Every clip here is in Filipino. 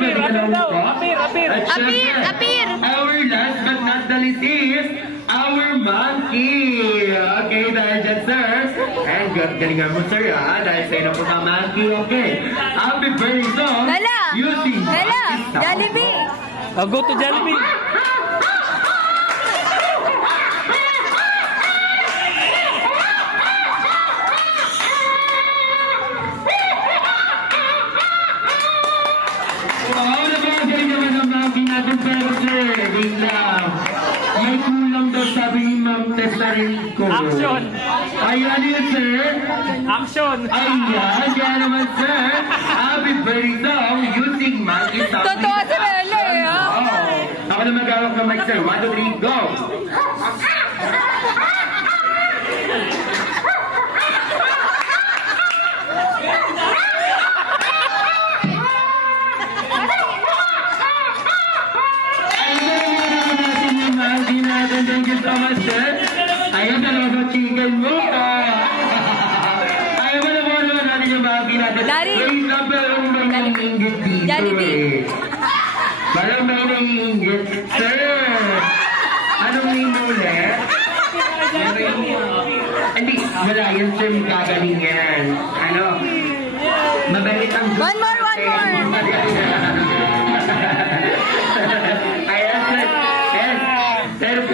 Apir daw. Apir. Apir. Our last but not the least is our monkey. Okay, dahil dyan, sir. And galingan mo, sir, ha? Dahil sa'yo na po na monkey, okay. Happy birthday song. Using Jollibee. I'll go to Jollibee. May kulang daw sabi ni Ma'am Tessa Rico. Action! Ayan yun, sir. Action! Ayan, kaya naman, sir. Happy birthday song using monkey sound. Totoo si Melo eh, ha? Ako na mag-awak ng mic, sir. 1, 2, 3, go! Thank you so much, sir. Ayun talaga chicken mo. Ayaw mo naman natin yung babi natin. Daddy. Wait lang, pero may naiingit dito. Jollibee. Parang may naiingit. Sir, anong name mo ulit? Hindi, wala yun, sir. Gagaling yan. Ano? Mabait ang One more.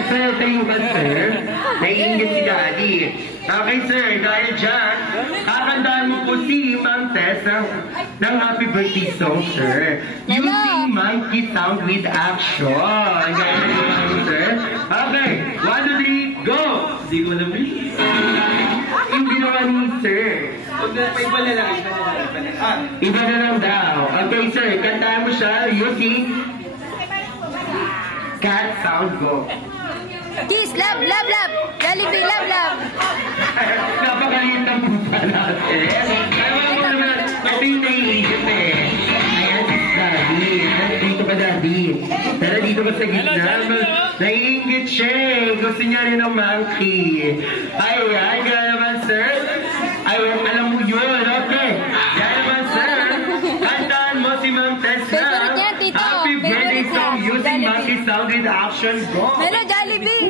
Sir, tayo ba, sir? Naiingit si Daddy. Okay, sir. Dahil dyan, kakandaan mo po si Ma'am Tessa ng happy birthday song, sir. Using monkey sound with action. Ganyan, sir. Okay. 1, 2, 3, go! Hindi ko alam eh. Hindi naman ni sir. Iba na lang. Iba na lang daw. Okay, sir. Kantaan mo siya using cat sound, go. Kiss, love. Jollibee, love. Napakaliit ng pusa natin. Ayaw mo naman, ito yung naiingit eh. Ayan si Daddy. Dito ka, Daddy. Tara dito ka sa gitna. Naiingit siya eh. Gusto niya rin ng monkey. Ayan, kaya naman, sir. Ayaw, alam mo yun, okay. Kaya naman, sir. Kantaan mo si Ma'am Tessa. Happy birthday song using monkey sound with action, go. Melo, Jollibee.